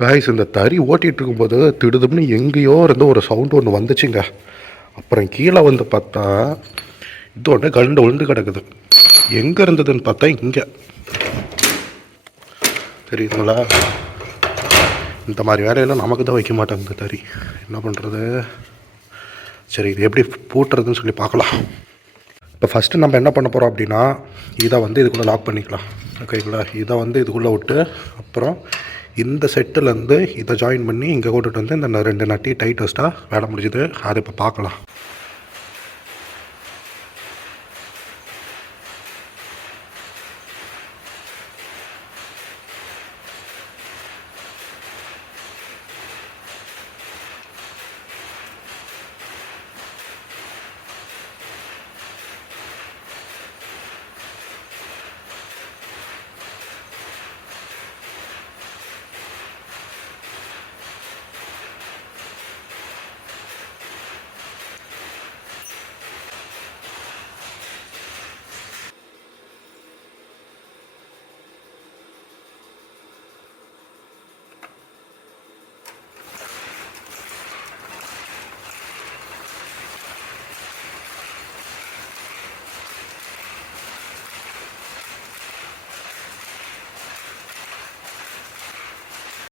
Guys இந்த தறி ஓட்டிகிட்டு இருக்கும்போது திடுதும்னு எங்கேயோ இருந்து ஒரு சவுண்டு ஒன்று வந்துச்சுங்க. அப்புறம் கீழே வந்து பார்த்தா இது ஒன்று கண்டு விழுந்து கிடக்குது. எங்கே இருந்ததுன்னு பார்த்தா இங்கே தெரியுதுங்களா. இந்த மாதிரி வேலையெல்லாம் நமக்கு தான் வைக்க மாட்டாங்க இந்த தறி. என்ன பண்ணுறது? சரி, இது எப்படி பூட்டுறதுன்னு சொல்லி பார்க்கலாம். இப்போ ஃபஸ்ட்டு நம்ம என்ன பண்ண போகிறோம் அப்படின்னா, இதை வந்து இதுக்குள்ளே லாக் பண்ணிக்கலாம். ஓகேங்களா. இதை வந்து இதுக்குள்ளே விட்டு அப்புறம் இந்த செட்டுலேருந்து இதை ஜாயின் பண்ணி இங்கே கூட்டுட்டு வந்து இந்த 2 நட்டி டைட் வச்சிட்டா வேலை முடிஞ்சுது. அதை இப்போ பார்க்கலாம்.